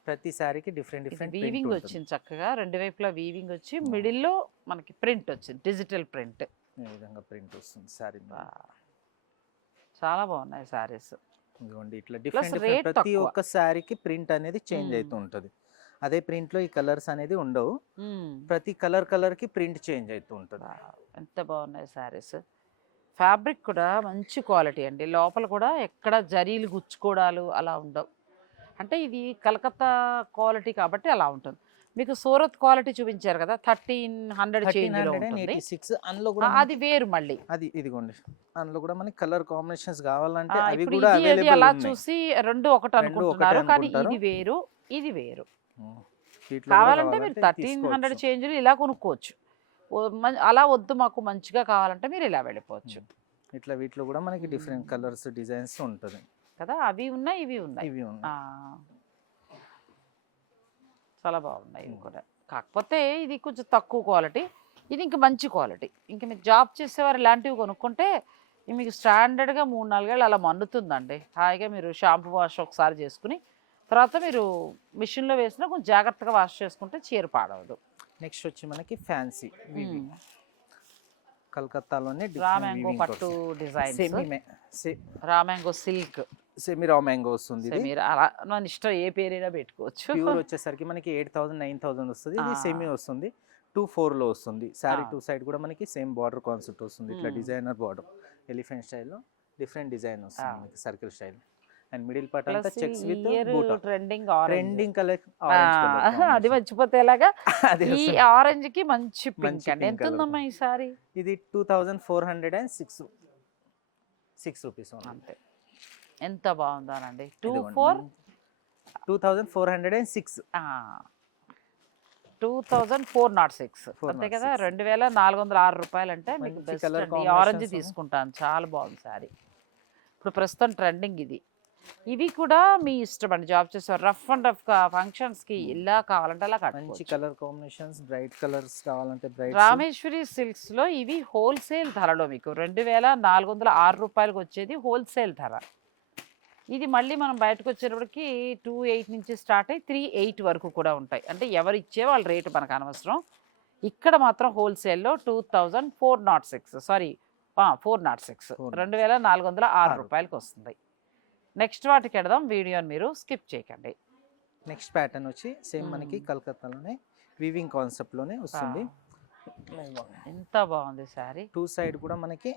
ప్రతి సారీకి డిఫరెంట్ వీవింగ్ వచ్చింది చక్కగా, రెండు వైపులా వీవింగ్ వచ్చి మిడిల్లో మనకి ప్రింట్ వచ్చింది, డిజిటల్ ప్రింట్. ఈ విధంగా ప్రింట్ వస్తుంది సారీ. చాలా బాగున్నాయి సారీస్. ఇదిగోండి, ఇట్లా డిఫరెంట్ ప్రతి ఒక్క సారీకి ప్రింట్ అనేది చేంజ్ అవుతూ ఉంటుంది. అదే ప్రింట్ లో ఈ కలర్స్ అనేది ఉండవు, ప్రతి కలర్ కి ప్రింట్ చేంజ్ అవుతూ ఉంటుంది. ఎంత బాగున్నాయి సారీస్. ఫ్యాబ్రిక్ కూడా మంచి క్వాలిటీ అండి. లోపల కూడా ఎక్కడ జరీలు గుచ్చుకోవడాలు అలా ఉండవు. అంటే ఇది కలకత్తా క్వాలిటీ కాబట్టి అలా ఉంటుంది. మీకు సూరత్ క్వాలిటీ చూపించారు కదా, 1386. అందులో కూడా అది వేరు మళ్ళీ. అది ఇదిగోండి, అందులో కూడా మనకి కలర్ కాంబినేషన్స్ కావాలంటే అవి ఇప్పుడు కూడా అవైలబుల్ అలా ఉన్నాయి. చూసి రెండు ఒకటి అనుకుంటున్నారు, కానీ ఇది వేరు ఇది వేరు. కావాలంటే మీరు 1300 చేంజ్లు ఇలా కొనుక్కోవచ్చు. అలా వద్దు మాకు మంచిగా కావాలంటే మీరు ఇలా వెళ్ళిపోవచ్చు. ఇట్లా వీటిలో కూడా మనకి డిఫరెంట్ కలర్స్ డిజైన్స్ ఉంటుంది కదా. అవి ఉన్నాయి ఇవి ఉన్నాయి. చాలా బాగున్నాయి ఇవి కూడా. కాకపోతే ఇది కొంచెం తక్కువ క్వాలిటీ, ఇది ఇంకా మంచి క్వాలిటీ. ఇంకా మీరు జాబ్ చేసేవారు ఇలాంటివి కొనుక్కుంటే మీకు స్టాండర్డ్గా 3-4 ఏళ్ళు అలా మన్నుతుందండి. హాయిగా మీరు షాంపూ వాష్ ఒకసారి చేసుకుని తర్వాత మీరు మిషన్లో వేసినా కొంచెం జాగ్రత్తగా వాష్ చేసుకుంటే చీర పాడవదు. నెక్స్ట్ వచ్చి మనకి ఫ్యాన్సీ కలకత్తాలోనే రామ్యాంగో పట్టు design, raw mango silk, semi raw mango వస్తుంది. మీరు అలా మన ఇష్టం ఏ పేరైనా పెట్టుకోవచ్చు. ప్యూర్ వచ్చేసరికి మనకి 8000-9000 వస్తుంది. ఇది సెమీ వస్తుంది, 2/4లో వస్తుంది. సారీ 2 సైడ్ కూడా మనకి సేమ్ బార్డర్ కాన్సెప్ట్ వస్తుంది. ఇట్లా డిజైనర్ బార్డర్, ఎలిఫెంట్ స్టైల్లో డిఫరెంట్ డిజైన్ వస్తుంది మనకి, circle style. And middle part అంతా checks with trending colour orange. అది మర్చిపోతే ఎలాగా, ఈ ఆరెంజ్ కి మంచి పింక్ అండి. ఎంత ఉందమ్మా ఈ సారీ? ఇది 2406 రూపీస్ అంతే. ఎంత బాగుందానండి, 2406. 2406 అంతే కదా, 2406 రూపాయలు అంటే మీకు మంచి బెస్ట్ colour అండి. ఈ ఆరెంజ్ combinations తీసుకుంటాను, చాలా బాగుంది శారీ. ఇప్పుడు ప్రస్తుతం ట్రెండింగ్ ఇది. ఇవి కూడా మీ ఇష్టం అండి, జాబ్ చేసేవారు రఫ్ అండ్ రఫ్గా ఫంక్షన్స్కి ఇలా కావాలంటే అలా మంచి కట్టుకోవచ్చు. కలర్ కాంబినేషన్స్, బ్రైట్ కలర్స్ కావాలంటే బ్రైట్. రామేశ్వరి సిల్క్స్లో ఇవి హోల్సేల్ ధరలో మీకు 2406 రూపాయలకు వచ్చేది హోల్సేల్ ధర. ఇది మళ్ళీ మనం బయటకు వచ్చేటప్పటికి 28 నుంచి స్టార్ట్ అయ్యి 38 వరకు కూడా ఉంటాయి. అంటే ఎవరు ఇచ్చే వాళ్ళ రేటు మనకు అనవసరం. ఇక్కడ మాత్రం హోల్సేల్లో 2406 సారీ 406 2406 రూపాయలకి వస్తుంది. నెక్స్ట్ వాటికి వెడదాం, వీడియోని మీరు స్కిప్ చేయకండి. నెక్స్ట్ ప్యాటర్న్ వచ్చి సేమ్ మనకి కలకత్తాలోనే వీవింగ్ కాన్సెప్ట్ లోనే వస్తుంది. ఎంత బాగుంది శారీ. టూ సైడ్ కూడా మనకి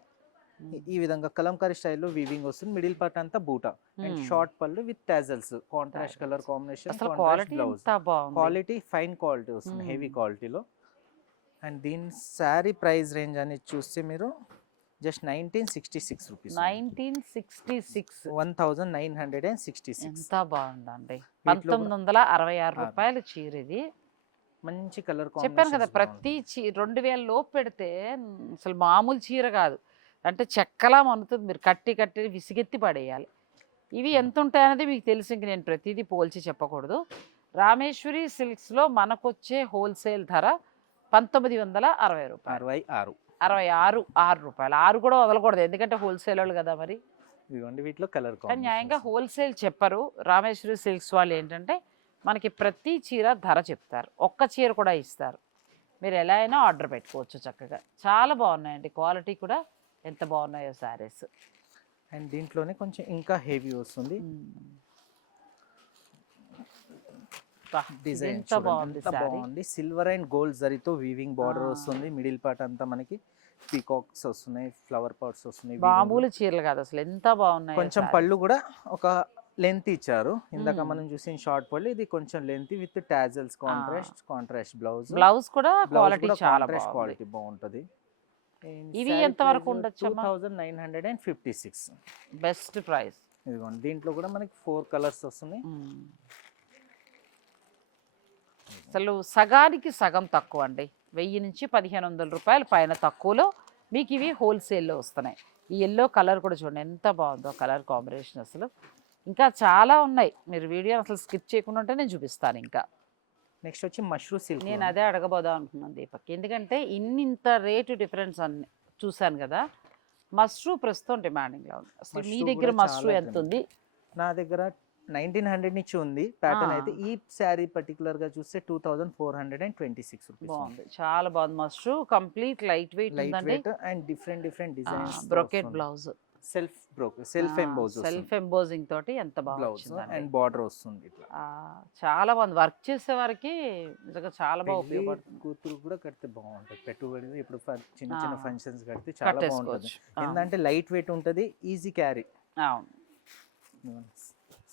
ఈ విధంగా కలంకారీ స్టైల్లో వీవింగ్ వస్తుంది. మిడిల్ పార్ట్ అంతా బూటా అండ్ షార్ట్ పళ్ళు with tassels, contrast colour combination, అసలు కాంట్రాస్ట్ క్వాలిటీ బ్లౌజ్. ఎంత బాగుంది. క్వాలిటీ ఫైన్ క్వాలిటీ వస్తుంది, హెవీ క్వాలిటీలో. అండ్ దీని శారీ ప్రైస్ రేంజ్ అనేది చూస్తే మీరు జస్ట్ 1966 రూపీస్, 1966 1966. ఎంత బాగుందండి. 1966 రూపాయలు చీర ఇది. మంచి కలర్ చెప్పాను కదా, ప్రతి 2000 లోపు పెడితే అసలు మామూలు చీర కాదు, అంటే చెక్కలా మనుతుంది. మీరు కట్టి కట్టి విసిగెత్తి పడేయాలి. ఇవి ఎంత ఉంటాయనేది మీకు తెలిసి ఇంక నేను ప్రతిదీ పోల్చి చెప్పకూడదు. రామేశ్వరి సిల్క్స్లో మనకొచ్చే హోల్సేల్ ధర 1960 రూపాయలు, 66 రూపాయలు. 6 కూడా వదలకూడదు, ఎందుకంటే హోల్సేల్ వాళ్ళు కదా మరి. ఇదిగోండి వీటిలో కలర్ కానీ న్యాయంగా హోల్సేల్ చెప్పరు. రామేశ్వరి సిల్క్స్ వాళ్ళు ఏంటంటే మనకి ప్రతి చీర ధర చెప్తారు, ఒక్క చీర కూడా ఇస్తారు. మీరు ఎలా అయినా ఆర్డర్ పెట్టుకోవచ్చు చక్కగా. చాలా బాగున్నాయండి, క్వాలిటీ కూడా ఎంత బాగున్నాయో శారీస్. అండ్ దీంట్లోనే కొంచెం ఇంకా హెవీ వస్తుంది. డిజైన్ ఎంత బాగుంది బాగుంది. సిల్వర్ అండ్ గోల్డ్ జరీతో వీవింగ్ బార్డర్ వస్తుంది. మిడిల్ పార్ట్ అంతా మనకి పీకాక్స్ వస్తున్నాయి, ఫ్లవర్ పార్ట్స్ వస్తున్నాయి. మామూలు చీరలు కాదు అసలు, ఎంత బాగున్నాయి. కొంచెం పళ్ళు కూడా ఒక లెంత్ ఇచ్చారు. ఇందాక మనం చూసిన షార్ట్ పళ్ళు, ఇది కొంచెం length with tassels, contrast blouse కూడా క్వాలిటీ చాలా క్వాలిటీ బాగుంటది. ఇవి ఎంత వరకు ఉండొచ్చు? 2956 బెస్ట్ ప్రైస్. ఇదిగోండి దీంట్లో కూడా మనకి 4 కలర్స్ వస్తున్నాయి. అసలు సగానికి సగం తక్కువ అండి, 1000 నుంచి 1500 రూపాయల పైన తక్కువలో మీకు ఇవి హోల్సేల్లో వస్తున్నాయి. ఈ ఎల్లో కలర్ కూడా చూడండి ఎంత బాగుందో కలర్ కాంబినేషన్. అసలు ఇంకా చాలా ఉన్నాయి, మీరు వీడియో అసలు స్కిప్ చేయకుండా ఉంటే నేను చూపిస్తాను. ఇంకా నెక్స్ట్ వచ్చి మష్రూ సిల్క్. నేను అదే అడగబోదాం అనుకున్నాను దీపక్, ఎందుకంటే ఇంత రేటు డిఫరెన్స్ అని చూశాను కదా. మష్రూ ప్రస్తుతం డిమాండింగ్లో ఉంది. అసలు మీ దగ్గర మష్రూ ఎంత ఉంది? నా దగ్గర 1900 నుంచి ఉంది ప్యాటర్న్ అయితే. ఈ శారీ పర్టికులర్ గా చూస్తే 2426 రూపీస్. బాగుంది, చాలా బాగుంది. Mashru complete light weight and different designs. Brocade blouse, self embossing తోటి ఎంత బాగుంది. అండ్ బార్డర్ వస్తుంది ఇట్లా. చాలా బాగుంది. వర్క్ చేసే వారికి నిజంగా చాలా బాగా ఉపయోగపడుతుంది. కూతురు కూడా కడితే బాగుంటుంది, పెట్టుబడి ఇప్పుడు చిన్న చిన్న ఫంక్షన్స్ కడితే చాలా బాగుంటుంది. ఏంటంటే లైట్ వెయిట్ ఉంటుంది, ఈజీ క్యారీ,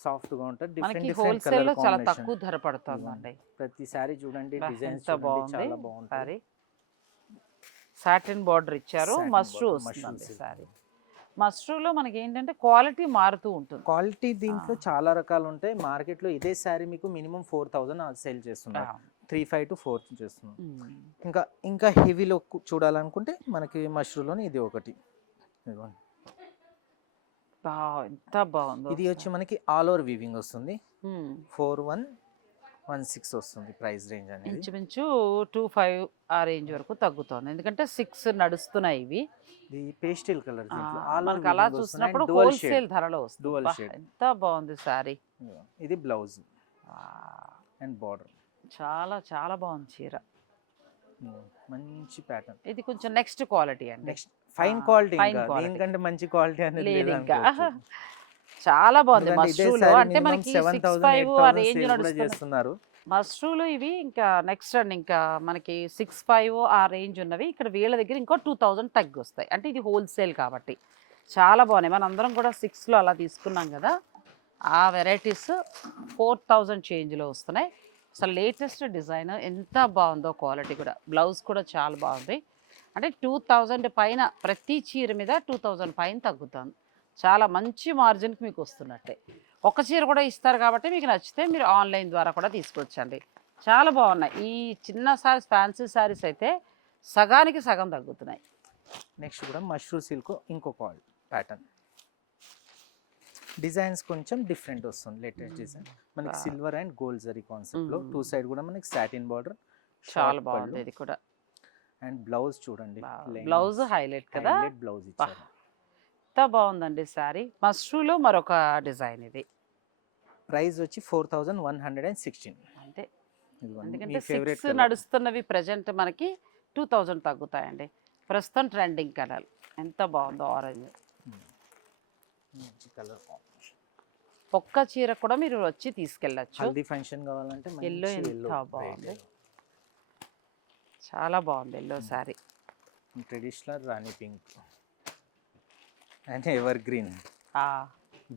సాఫ్ట్ గా ఉంటుంది. డిఫరెంట్ కలర్ చాలా తక్కువ ధర పడుతుందండి. ప్రతి సారీ చూడండి, డిజైన్స్ చాలా బాగుంటాయి. సాటిన్ బార్డర్ ఇచ్చారు, మష్రూ వస్తుంది సారీ. మష్రూలో మనకి ఏంటంటే క్వాలిటీ మారుతూ ఉంటుంది. క్వాలిటీ దీంట్లో చాలా రకాలు ఉంటాయి. మార్కెట్ లో ఇదే శారీ మీకు మినిమం 4000 సేల్ చేస్తున్నారు, 3500 to 4000 చేస్తున్నాం. ఇంకా హెవీలో చూడాలనుకుంటే మనకి మష్రూలోనే ఇది ఒకటి. ఎంత బాగుంది. ఇది వచ్చి మనకి ఆల్ ఓవర్ వీవింగ్ వస్తుంది. 4116 వస్తుంది ప్రైస్ రేంజ్ అనేది. ఇంచుమించు 25 ఆ రేంజ్ వరకు తగ్గుతుంది, ఎందుకంటే 6 నడుస్తున్నాయి ఇవి. ఇది పేస్టల్ కలర్, మనకు అలా చూసినప్పుడు హోల్సేల్ ధరలో వస్తుంది. ఎంత బాగుంది సారీ. ఇది బ్లౌజ్ అండ్ బార్డర్, చాలా చాలా బాగుంది చీర. మంచి ప్యాటర్న్. ఇది కొంచెం నెక్స్ట్ క్వాలిటీ అండి, నెక్స్ట్ ఫైన్ క్వాలిటీ. దీనికంటే మంచి క్వాలిటీ అనేది లేదు ఇంకా. చాలా బాగుంది. మష్రూలో అంటే మనకి 65 ఆ రేంజ్ నడుస్తున్నారు మష్రూలు ఇవి. ఇంకా నెక్స్ట్ అండి, ఇంకా మనకి 65 ఆ రేంజ్ ఉన్నవి. ఇక్కడ వీళ్ళ దగ్గర ఇంకో 2000 తగ్గి వస్తాయి, అంటే ఇది హోల్సేల్ కాబట్టి చాలా బాగున్నాయి. మనం అందరం కూడా 6లో అలా తీసుకున్నాం కదా, ఆ వెరైటీస్ 4000 చేంజ్లో వస్తున్నాయి. అసలు లేటెస్ట్ డిజైన్ ఎంత బాగుందో, క్వాలిటీ కూడా. బ్లౌజ్ కూడా చాలా బాగుంది. అంటే 2000 పైన ప్రతి చీర మీద 2000 పైన తగ్గుతుంది. చాలా మంచి మార్జిన్కి మీకు వస్తున్నట్టే. ఒక చీర కూడా ఇస్తారు కాబట్టి మీకు నచ్చితే మీరు ఆన్లైన్ ద్వారా కూడా తీసుకోవచ్చండి. చాలా బాగున్నాయి. ఈ చిన్న సారీస్, ఫ్యాన్సీ సారీస్ అయితే సగానికి సగం తగ్గుతున్నాయి. నెక్స్ట్ కూడా మష్రూ సిల్క్ ఇంకొక ప్యాటర్న్. డిజైన్స్ కొంచెం డిఫరెంట్ వస్తుంది, లేటెస్ట్ డిజైన్. మనకి silver and gold zari concept లో టూ సైడ్ కూడా మనకి సాటిన్ బార్డర్. చాలా బాగుంది ఇది కూడా. అండ్ బ్లౌజ్ చూడండి, బ్లౌజ్ హైలైట్ కదా, హైలైట్ బ్లౌజ్ ఇచ్చారు. ఎంత బాగుందండి సారీ. మష్రూలో మరొక డిజైన్ ఇది. ప్రైస్ వచ్చి 4116. అంతే, ఇదిగోండి, ఎందుకంటే మీ ఫేవరెట్ 6 నడుస్తున్నవి ప్రజెంట్ మనకి 2000 తగ్గుతాయండి. ప్రస్తుతం ట్రెండింగ్ కలర్ ఎంత బాగుందో, ఆరెంజ్. కలర్ ఒక్క చీర కూడా మీరు వచ్చి తీసుకెళ్ళచ్చు. హల్దీ ఫంక్షన్ కావాలంటే ఎల్లో ఎంత బాగుంది, చాలా బాగుంది yellow sorry. Traditional Rani pink and ever green,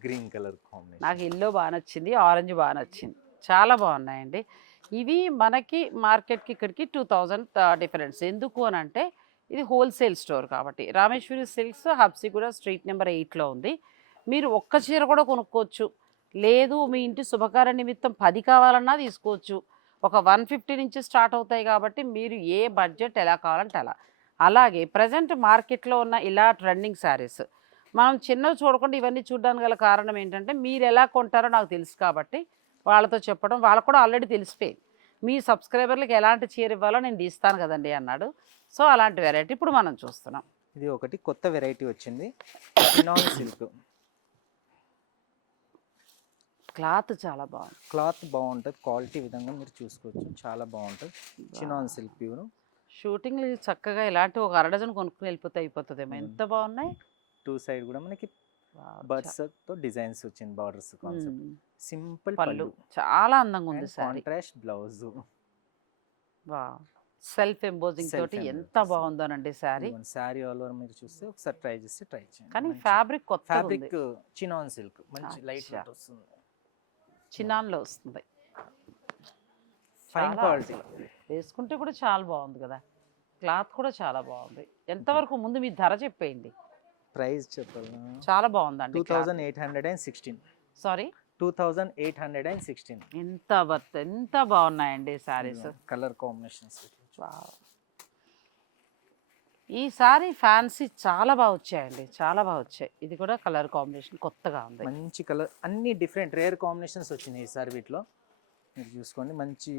green colour combination. నాకు ఎల్లో బాగా నచ్చింది, ఆరెంజ్ బాగా నచ్చింది, చాలా బాగున్నాయండి. ఇవి మనకి మార్కెట్కి ఇక్కడికి 2000 డిఫరెన్స్. ఎందుకు అని అంటే ఇది హోల్సేల్ స్టోర్ కాబట్టి. రామేశ్వరి సిల్క్స్ హబ్సీ కూడా స్ట్రీట్ నెంబర్ 8లో ఉంది. మీరు ఒక్క చీర కూడా కొనుక్కోవచ్చు, లేదు మీ ఇంటి శుభకార్య నిమిత్తం 10 కావాలన్నా తీసుకోవచ్చు. ఒక 150 నుంచి స్టార్ట్ అవుతాయి కాబట్టి మీరు ఏ బడ్జెట్ ఎలా కావాలంటే అలా. అలాగే ప్రజెంట్ మార్కెట్లో ఉన్న ఇలా ట్రెండింగ్ శారీస్ మనం చిన్నవి చూడకుండా ఇవన్నీ చూడడానికి గల కారణం ఏంటంటే మీరు ఎలా కొంటారో నాకు తెలుసు కాబట్టి వాళ్ళతో చెప్పడం. వాళ్ళకు కూడా ఆల్రెడీ తెలిసిపోయింది మీ సబ్స్క్రైబర్లకు ఎలాంటి చీర ఇవ్వాలో నేను తీస్తాను కదండి అన్నాడు. సో అలాంటి వెరైటీ ఇప్పుడు మనం చూస్తున్నాం. ఇది ఒకటి కొత్త వెరైటీ వచ్చింది, చినాన్ సిల్క్. క్లాత్ చాలా బాగుంది, క్లాత్ బాగుంటుంది, క్వాలిటీ విధంగా మీరు చూసుకోవచ్చు, చాలా బాగుంటుంది. Chinon silk pure. షూటింగ్లు చక్కగా ఇలాంటి ఒక 1 డజన్ కొనుక్కుని వెళ్ళిపోతే అయిపోతుందేమో, ఎంత బాగున్నాయి. టూ సైడ్ కూడా మనకి బర్డ్స్ తో డిజైన్స్ వచ్చింది, బార్డర్స్ కాన్సెప్ట్. సింపుల్ పళ్ళు చాలా అందంగా ఉంది sorry. Contrast blouse. Self embossing తోటి ఎంత బాగుందోనండి సారీ. సారీ ఆల్ ఓవర్ మీరు చూస్తే ఒకసారి ట్రై చేయండి. కానీ ఫ్యాబ్రిక్ కొత్త ఫ్యాబ్రిక్ చినాన్ సిల్క్, మంచి లైట్ వెయిట్ వస్తుంది, చినాన్లో వస్తుంది, ఫైన్ క్వాలిటీ. వేసుకుంటే కూడా చాలా బాగుంది కదా, క్లాత్ కూడా చాలా బాగుంది. ఎంతవరకు ముందు మీ ధర చెప్పేయండి, ప్రైస్ చెప్పాలి. చాలా బాగుందండి. 2816. సారీ 2816. ఎంత వర్త్, ఎంత బాగున్నాయండి సారీస్. కలర్ కాంబినేషన్స్ ఈ సారీ ఫ్యాన్సీ చాలా బాగా వచ్చాయండి, చాలా బాగా వచ్చాయి. ఇది కూడా కలర్ కాంబినేషన్ కొత్తగా ఉంది, మంచి కలర్, అన్ని డిఫరెంట్ రేర్ కాంబినేషన్స్ వచ్చినాయి ఈసారి వీటిలో. మీరు చూసుకోండి, మంచి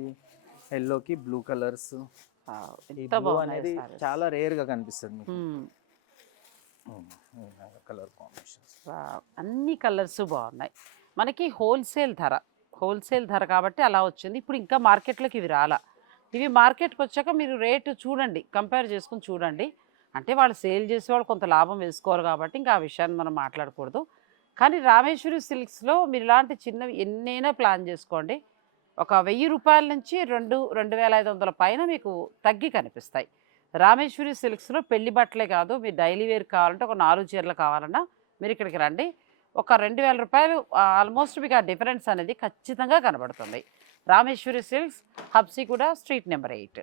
ఎల్లోకి బ్లూ కలర్స్. ఎంత బాగుంది, చాలా రేర్ గా కనిపిస్తుంది మీకు. కలర్ కాంబినేషన్స్ అన్ని కలర్స్ బాగున్నాయి. మనకి హోల్సేల్ ధర కాబట్టి అలా వచ్చింది. ఇప్పుడు ఇంకా మార్కెట్లోకి ఇవి రాలా. ఇవి మార్కెట్కి వచ్చాక మీరు రేటు చూడండి, కంపేర్ చేసుకుని చూడండి. అంటే వాళ్ళు సేల్ చేసేవాళ్ళు కొంత లాభం వేసుకోవాలి కాబట్టి ఇంకా ఆ విషయాన్ని మనం మాట్లాడకూడదు. కానీ రామేశ్వరి సిల్క్స్లో మీరు ఇలాంటి చిన్నవి ఎన్నైనా ప్లాన్ చేసుకోండి. ఒక 1000 రూపాయల నుంచి 2500 పైన మీకు తగ్గి కనిపిస్తాయి. రామేశ్వరి సిల్క్స్లో పెళ్లి బట్టలే కాదు, మీరు డైలీ వేర్ కావాలంటే ఒక 4 చీరలు కావాలన్నా మీరు ఇక్కడికి రండి. ఒక 2000 రూపాయలు ఆల్మోస్ట్ మీకు ఆ డిఫరెన్స్ అనేది ఖచ్చితంగా కనబడుతుంది. రామేశ్వరి సిల్క్స్ హబ్సీ కూడా స్ట్రీట్ నెంబర్ 8.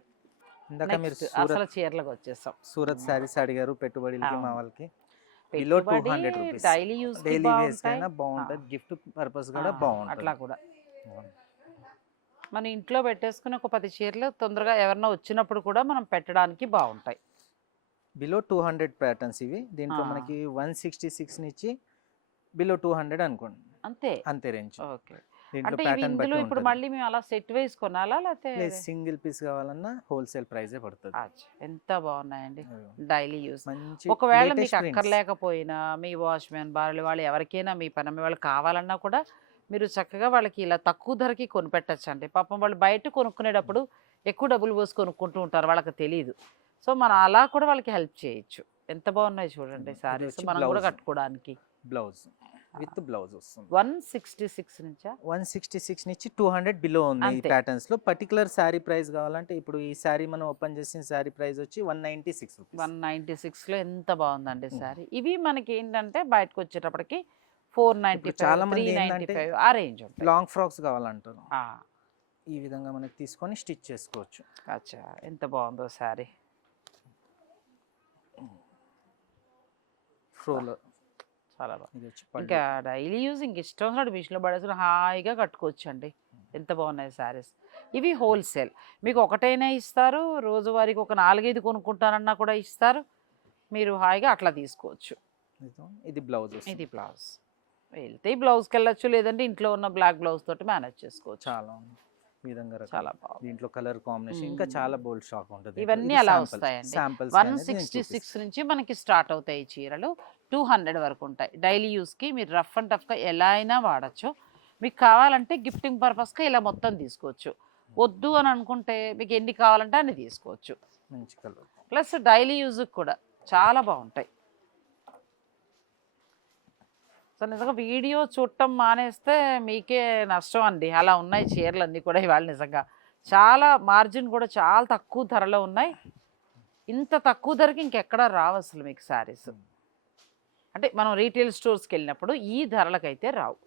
అసలు చీరలకు వచ్చేసాం. సూరత్ శారీస్ అడిగారు పెట్టుబడికి, మా వాళ్ళకి below 200 rupees. Daily use daily wears కైనా బాగుంటుంది, గిఫ్ట్ పర్పస్ కూడా బాగుంటుంది. అట్లా కూడా మన ఇంట్లో పెట్టేసుకుని ఒక 10 చీరలు తొందరగా ఎవరన్నా వచ్చినప్పుడు కూడా మనం పెట్టడానికి బాగుంటాయి. బిలో 200 ప్యాటర్న్స్ ఇవి. దీంట్లో మనకి 166 నుంచి బిలో 200 అనుకోండి, అంతే రేంజ్. ఓకే, అంటే ఇందులో ఇప్పుడు మళ్ళీ మేము అలా సెట్ వేసి కొనాలా లేకపోతే సింగిల్ పీస్ కావాలన్నా హోల్సేల్ ప్రైజే పడుతుంది. ఎంత బాగున్నాయండి, డైలీ యూస్. ఒకవేళ మీకు అక్కర్లేకపోయినా మీ వాచ్మెన్ భార్యలు వాళ్ళు ఎవరికైనా మీ పని వాళ్ళు కావాలన్నా కూడా మీరు చక్కగా వాళ్ళకి ఇలా తక్కువ ధరకి కొనిపెట్టచ్చు అండి. పాపం వాళ్ళు బయట కొనుక్కునేటప్పుడు ఎక్కువ డబ్బులు పోసి కొనుక్కుంటూ ఉంటారు, వాళ్ళకి తెలియదు. సో మనం అలా కూడా వాళ్ళకి హెల్ప్ చేయొచ్చు. ఎంత బాగున్నాయి చూడండి సారీస్, మనం కూడా కట్టుకోవడానికి. బ్లౌజ్ విత్ బ్లౌజ్ వస్తుంది. 166 నుంచా? 166 నుంచి 200 బిలో ఉంది ఈ ప్యాటర్న్స్ లో. పర్టికులర్ శారీ ప్రైస్ కావాలంటే ఇప్పుడు ఈ శారీ మనం ఓపెన్ చేసిన శారీ ప్రైస్ వచ్చి 196 రూపీస్. 196 లో ఎంత బాగుందండి శారీ. ఇవి మనకి ఏంటంటే బయటకు వచ్చేటప్పటికి 495, చాలా మంది 395 ఆ రేంజ్ ఉంటాయి. లాంగ్ ఫ్రాక్స్ కావాలంటారు, ఈ విధంగా మనకి తీసుకొని స్టిచ్ చేసుకోవచ్చు. అచ్చా, ఎంత బాగుందో శారీ. ఫ్రోలో చాలా బాగుంది. ఇంకా డైలీ యూజ్ ఇంక ఇష్టం ఉన్నట్టు మిషన్లో పడేసుకుని హాయిగా కట్టుకోవచ్చు అండి. ఎంత బాగున్నాయి శారీస్. ఇవి హోల్సేల్. మీకు ఒకటైనా ఇస్తారు, రోజువారీకి ఒక 4, 5 కొనుక్కుంటానన్నా కూడా ఇస్తారు. మీరు హాయిగా అట్లా తీసుకోవచ్చు. ఇది బ్లౌజ్ ఇది బ్లౌజ్. వెళ్తే బ్లౌజ్కి వెళ్ళొచ్చు, లేదంటే ఇంట్లో ఉన్న బ్లాక్ బ్లౌజ్ తోటి మేనేజ్ చేసుకోవచ్చు. చాలా ఈ విధంగా చాలా బాగుంది. దీంట్లో కలర్ కాంబినేషన్ ఇంకా చాలా బోల్డ్ స్టాక్ ఉంటుంది. ఇవన్నీ అలా వస్తాయండి. శాంపిల్స్ 166 నుంచి మనకి స్టార్ట్ అవుతాయి ఈ చీరలు. 200 వరకు ఉంటాయి. డైలీ యూస్కి మీరు రఫ్ అండ్ టఫ్గా ఎలా అయినా వాడచ్చు. మీకు కావాలంటే గిఫ్టింగ్ పర్పస్గా ఇలా మొత్తం తీసుకోవచ్చు. వద్దు అని అనుకుంటే మీకు ఎన్ని కావాలంటే అన్ని తీసుకోవచ్చు. మంచి కలర్ ప్లస్ డైలీ యూజ్కి కూడా చాలా బాగుంటాయి. సో నిజంగా వీడియో చూడటం మానేస్తే మీకే నష్టం అండి. అలా ఉన్నాయి చీరలన్నీ కూడా ఇవాళ నిజంగా. చాలా మార్జిన్ కూడా చాలా తక్కువ ధరలో ఉన్నాయి. ఇంత తక్కువ ధరకి ఇంకెక్కడా రావు అసలు మీకు శారీస్. అంటే మనం రీటైల్ స్టోర్స్కి వెళ్ళినప్పుడు ఈ ధరలకైతే రావు.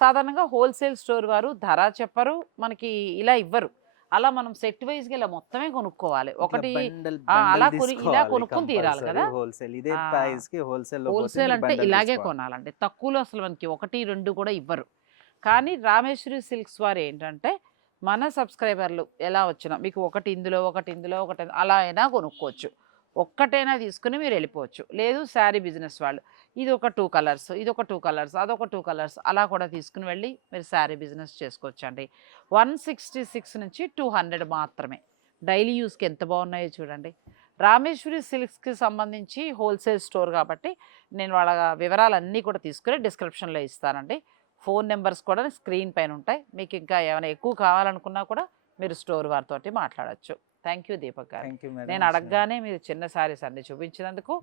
సాధారణంగా హోల్సేల్ స్టోర్ వారు ధర చెప్పరు, మనకి ఇలా ఇవ్వరు. అలా మనం సెట్ వైజ్గా ఇలా మొత్తమే కొనుక్కోవాలి. ఒకటి అలా ఇలా కొనుక్కొని తీరాలి కదా. హోల్సేల్ అంటే ఇలాగే కొనాలండి. తక్కువలో అసలు మనకి 1, 2 కూడా ఇవ్వరు. కానీ రామేశ్వరి సిల్క్స్ వారు ఏంటంటే మన సబ్స్క్రైబర్లు ఎలా వచ్చినా మీకు ఒకటి ఇందులో ఒకటి అలా అయినా కొనుక్కోవచ్చు. ఒక్కటైనా తీసుకుని మీరు వెళ్ళిపోవచ్చు. లేదు శారీ బిజినెస్ వాళ్ళు ఇది ఒక 2 కలర్స్, ఇది ఒక 2 కలర్స్, అదొక 2 కలర్స్ అలా కూడా తీసుకుని వెళ్ళి మీరు శారీ బిజినెస్ చేసుకోవచ్చు అండి. 166 నుంచి 200 మాత్రమే. డైలీ యూస్కి ఎంత బాగున్నాయో చూడండి. రామేశ్వరి సిల్క్స్కి సంబంధించి హోల్సేల్ స్టోర్ కాబట్టి నేను వాళ్ళ వివరాలన్నీ కూడా తీసుకుని డిస్క్రిప్షన్లో ఇస్తానండి. ఫోన్ నెంబర్స్ కూడా స్క్రీన్ పైన ఉంటాయి. మీకు ఇంకా ఏమైనా ఎక్కువ కావాలనుకున్నా కూడా మీరు స్టోర్ వారితోటి మాట్లాడచ్చు. థ్యాంక్ యూ దీపక్ గారు. నేను అడగగానే మీరు చిన్న శారీస్ అన్ని చూపించినందుకు,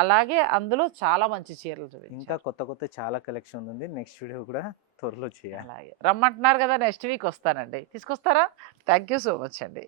అలాగే అందులో చాలా మంచి చీరలు చూపించారు. ఇంకా కొత్త చాలా కలెక్షన్ ఉంది. నెక్స్ట్ వీడియో కూడా త్వరలో చేయాలి. అలాగే రమ్మంటున్నారు కదా, నెక్స్ట్ వీక్ వస్తానండి. తీసుకొస్తారా? థ్యాంక్ యూ సో మచ్ అండి.